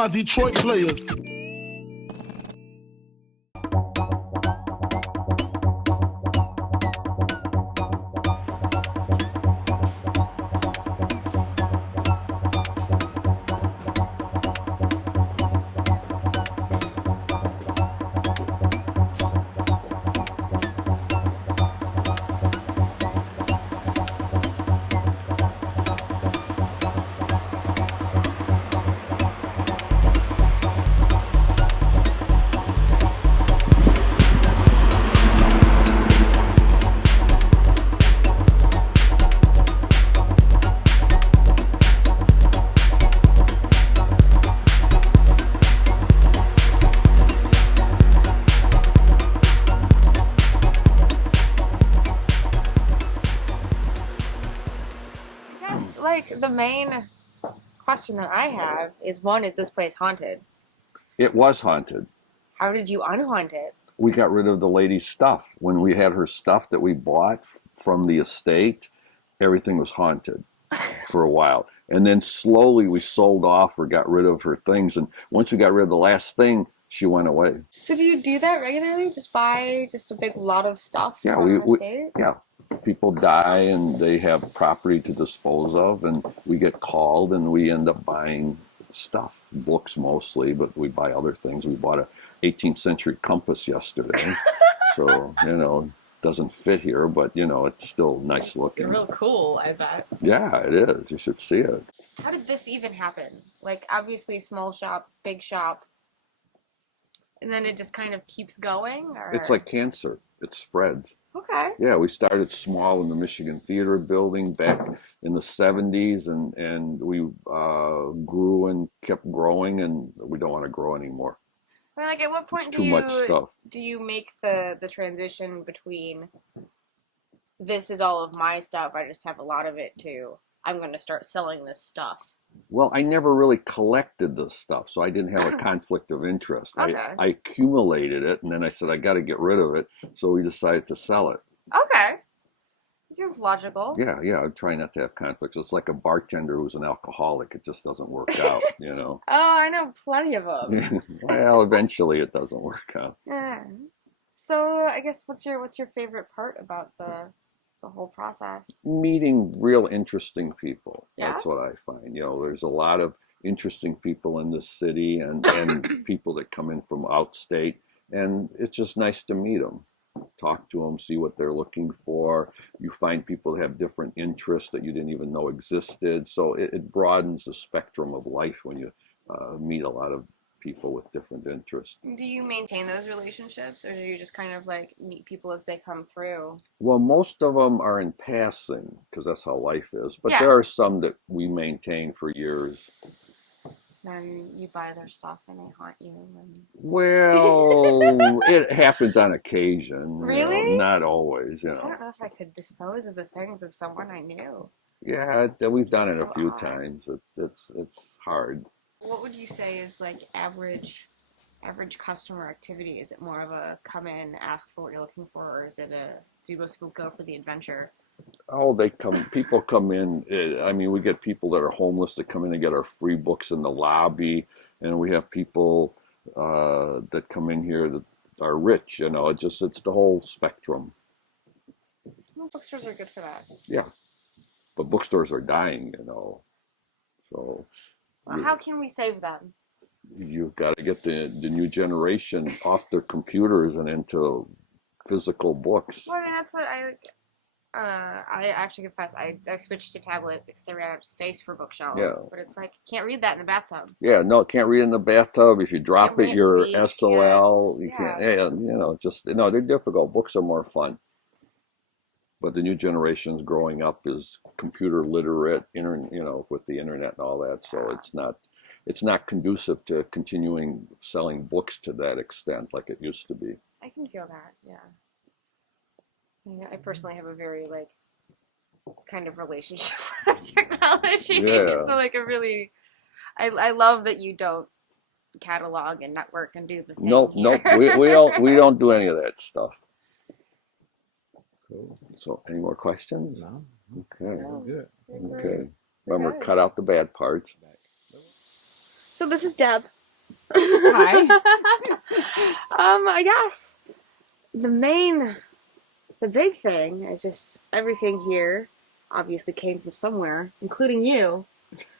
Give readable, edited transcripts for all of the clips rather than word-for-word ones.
my Detroit players. Like the main question that I have is one, is this place haunted? It was haunted. How did you unhaunt it? We got rid of the lady's stuff. When we had her stuff that we bought from the estate, everything was haunted for a while. And then slowly we sold off or got rid of her things. And once we got rid of the last thing, she went away. So do you do that regularly? Just buy just a big lot of stuff Yeah, from an estate? yeah. People die and they have property to dispose of, and we get called and we end up buying stuff, books mostly, but we buy other things. We bought a 18th century compass yesterday, so doesn't fit here, but it's still nice looking. Real cool, I bet. Yeah, it is. You should see it. How did this even happen? Like, obviously, small shop, big shop, and then it just kind of keeps going? Or? It's like cancer. It spreads. Okay. Yeah, we started small in the Michigan Theater Building back in the 70s, and we grew and kept growing, and we don't want to grow anymore. I mean, like, at what point do you make the transition between this is all of my stuff, I just have a lot of it, to I'm going to start selling this stuff? Well, I never really collected this stuff, so I didn't have a conflict of interest. Okay. I accumulated it, and then I said, I got to get rid of it, so we decided to sell it. Okay. It seems logical. Yeah, I try not to have conflicts. It's like a bartender who's an alcoholic. It just doesn't work out, Oh, I know plenty of them. Well, eventually it doesn't work out. Yeah. So, I guess what's your favorite part about the whole process? Meeting real interesting people. Yeah? That's what I find. There's a lot of interesting people in this city and people that come in from outstate, and it's just nice to meet them. Talk to them, see what they're looking for. You find people that have different interests that you didn't even know existed. So it broadens the spectrum of life when you meet a lot of people with different interests. Do you maintain those relationships, or do you just kind of like meet people as they come through? Well, most of them are in passing because that's how life is. But Yeah. there are some that we maintain for years. Then you buy their stuff and they haunt you. Well, it happens on occasion. Really? Not always. I don't know if I could dispose of the things of someone I knew. Yeah, we've done it That's a so few odd. times. It's hard. What would you say is like average customer activity? Is it more of a come in, ask for what you're looking for, or is it do most people go for the adventure? Oh, people come in. I mean, we get people that are homeless that come in and get our free books in the lobby, and we have people that come in here that are rich. It's the whole spectrum. Well, bookstores are good for that. Yeah, but bookstores are dying. So. Well, how can we save them? You've got to get the new generation off their computers and into physical books. Well, I mean, that's what I actually confess, I switched to tablet because I ran out of space for bookshelves. Yeah. But it's like, can't read that in the bathtub. Yeah, no, can't read in the bathtub. If you drop Can't it, read you're to the beach, SOL. You yeah. can't, they're difficult. Books are more fun. But the new generation's growing up is computer literate, with the internet and all that. So it's not conducive to continuing selling books to that extent like it used to be. I can feel that, yeah. I personally have a very, kind of relationship with technology. Yeah. So, I love that you don't catalog and network and do the thing. Nope, we don't do any of that stuff. Cool. So, any more questions? No. Okay. Good. Okay. Remember, cut out the bad parts. So this is Deb. Hi. I guess the big thing is just everything here obviously came from somewhere, including you.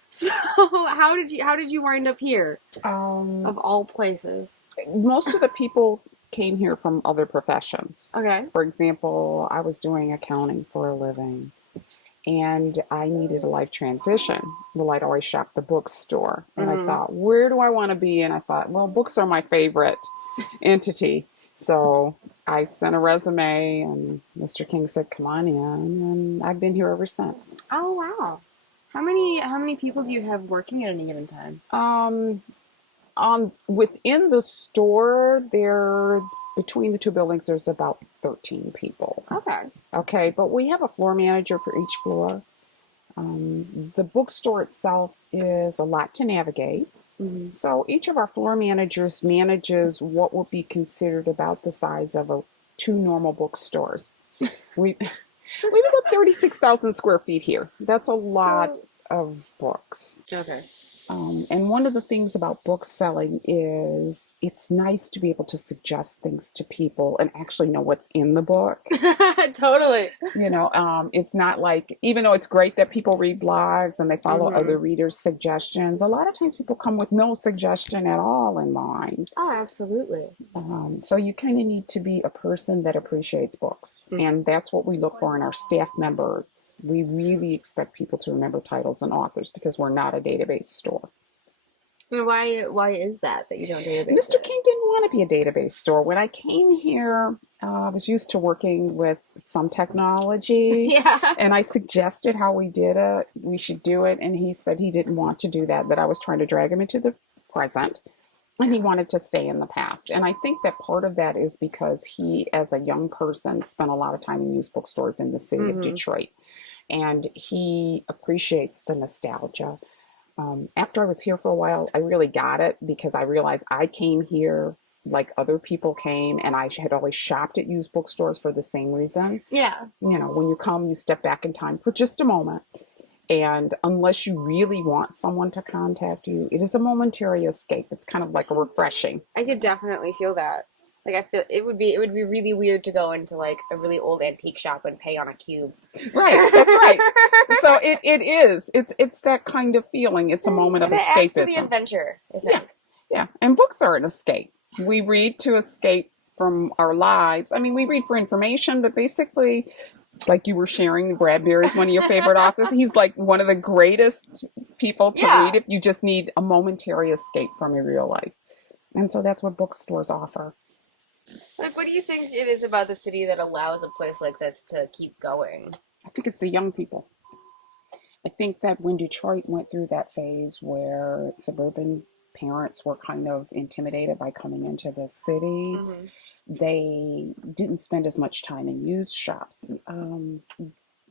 So how did you wind up here of all places? Most of the people came here from other professions. Okay. For example, I was doing accounting for a living, and I needed a life transition. Well, I'd always shop the bookstore, and I thought, where do I want to be? And I thought, well, books are my favorite entity. So I sent a resume, and Mr. King said, come on in, and I've been here ever since. Oh wow. How many people do you have working at any given time? Within the store, between the two buildings, there's about 13 people. Okay, but we have a floor manager for each floor. The bookstore itself is a lot to navigate. So each of our floor managers manages what would be considered about the size of two normal bookstores. We have about 36,000 square feet here. That's a lot of books. Okay. And one of the things about book selling is it's nice to be able to suggest things to people and actually know what's in the book. Totally. It's not like, even though it's great that people read blogs and they follow other readers' suggestions, a lot of times people come with no suggestion at all in mind. Oh, absolutely. So you kind of need to be a person that appreciates books. And that's what we look for in our staff members. We really expect people to remember titles and authors because we're not a database store. And why is that you don't database? Mr. King didn't want to be a database store. When I came here, I was used to working with some technology. Yeah. And I suggested how we should do it. And he said he didn't want to do that I was trying to drag him into the present. And he wanted to stay in the past. And I think that part of that is because he, as a young person, spent a lot of time in used bookstores in the city of Detroit. And he appreciates the nostalgia. After I was here for a while, I really got it because I realized I came here like other people came, and I had always shopped at used bookstores for the same reason. Yeah. When you come, you step back in time for just a moment. And unless you really want someone to contact you, it is a momentary escape. It's kind of like a refreshing. I could definitely feel that. Like I feel it would be really weird to go into like a really old antique shop and pay on a cube. Right, that's right. So it is. It's that kind of feeling. It's a moment of escapism. It adds to the adventure. Yeah. And books are an escape. We read to escape from our lives. I mean, we read for information, but basically, like you were sharing, Bradbury is one of your favorite authors. He's like one of the greatest people to read if you just need a momentary escape from your real life. And so that's what bookstores offer. Like, what do you think it is about the city that allows a place like this to keep going? I think it's the young people. I think that when Detroit went through that phase where suburban parents were kind of intimidated by coming into the city, they didn't spend as much time in youth shops.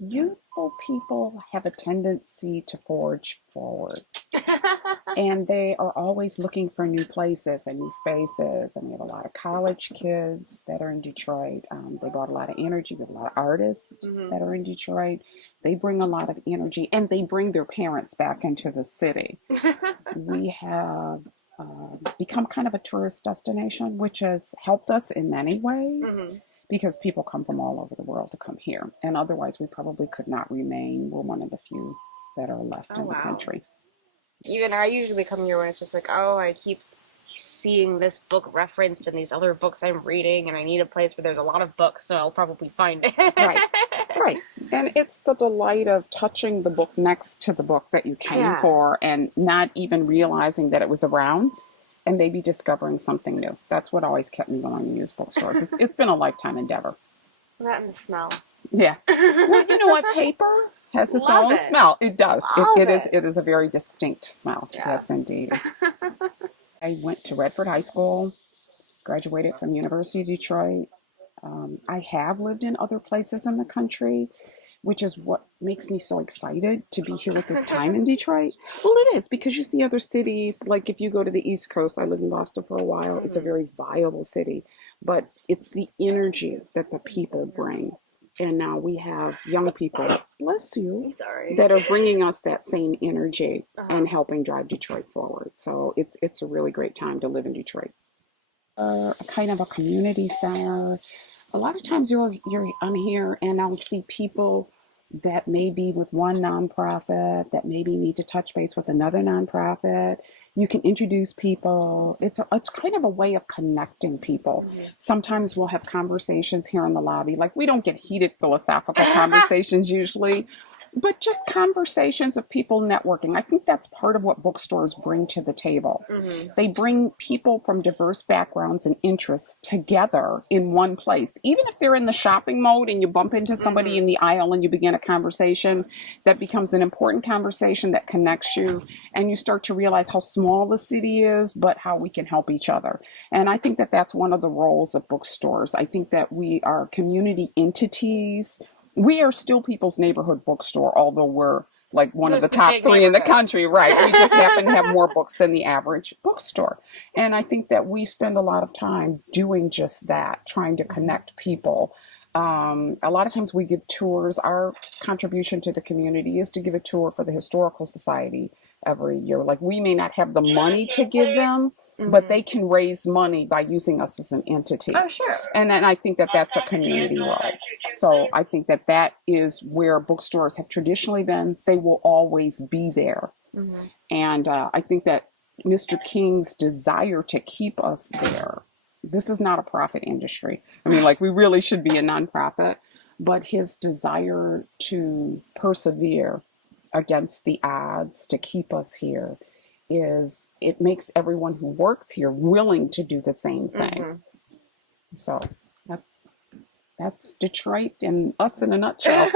Youthful people have a tendency to forge forward. And they are always looking for new places and new spaces. And we have a lot of college kids that are in Detroit. They brought a lot of energy. We have a lot of artists that are in Detroit. They bring a lot of energy, and they bring their parents back into the city. We have become kind of a tourist destination, which has helped us in many ways. Because people come from all over the world to come here. And otherwise, we probably could not remain. We're one of the few that are left in the country. Even I usually come here when it's just like, oh, I keep seeing this book referenced in these other books I'm reading, and I need a place where there's a lot of books, so I'll probably find it. Right. And it's the delight of touching the book next to the book that you came for and not even realizing that it was around. And maybe discovering something new. That's what always kept me going in used bookstores. It's been a lifetime endeavor. That and the smell. Yeah. Well, you know what? Paper has its own smell. It does. It is a very distinct smell. Yeah. Yes, indeed. I went to Redford High School, graduated from University of Detroit. I have lived in other places in the country, which is what makes me so excited to be here at this time in Detroit. Well, it is, because you see other cities, like if you go to the East Coast, I lived in Boston for a while, it's a very viable city, but it's the energy that the people bring. And now we have young people, bless you, I'm sorry. that are bringing us that same energy Uh-huh. and helping drive Detroit forward. So it's a really great time to live in Detroit. Kind of a community center. A lot of times I'm here and I'll see people that may be with one nonprofit that maybe need to touch base with another nonprofit. You can introduce people. It's kind of a way of connecting people. Sometimes we'll have conversations here in the lobby. Like, we don't get heated philosophical conversations usually, but just conversations of people networking. I think that's part of what bookstores bring to the table. They bring people from diverse backgrounds and interests together in one place. Even if they're in the shopping mode and you bump into somebody in the aisle and you begin a conversation, that becomes an important conversation that connects you, and you start to realize how small the city is, but how we can help each other. And I think that that's one of the roles of bookstores. I think that we are community entities. We are still people's neighborhood bookstore, although we're like one of the Just a top big three in the neighborhood. country, right? We just happen to have more books than the average bookstore. And I think that we spend a lot of time doing just that, trying to connect people. A lot of times we give tours. Our contribution to the community is to give a tour for the Historical Society every year. Like, we may not have the money to give them, but they can raise money by using us as an entity. Oh, sure. And then I think that that's a community role. So I think that that is where bookstores have traditionally been. They will always be there. And I think that Mr. King's desire to keep us there, this is not a profit industry. I mean, like, we really should be a nonprofit, but his desire to persevere against the odds to keep us here it makes everyone who works here willing to do the same thing. So that's Detroit and us in a nutshell.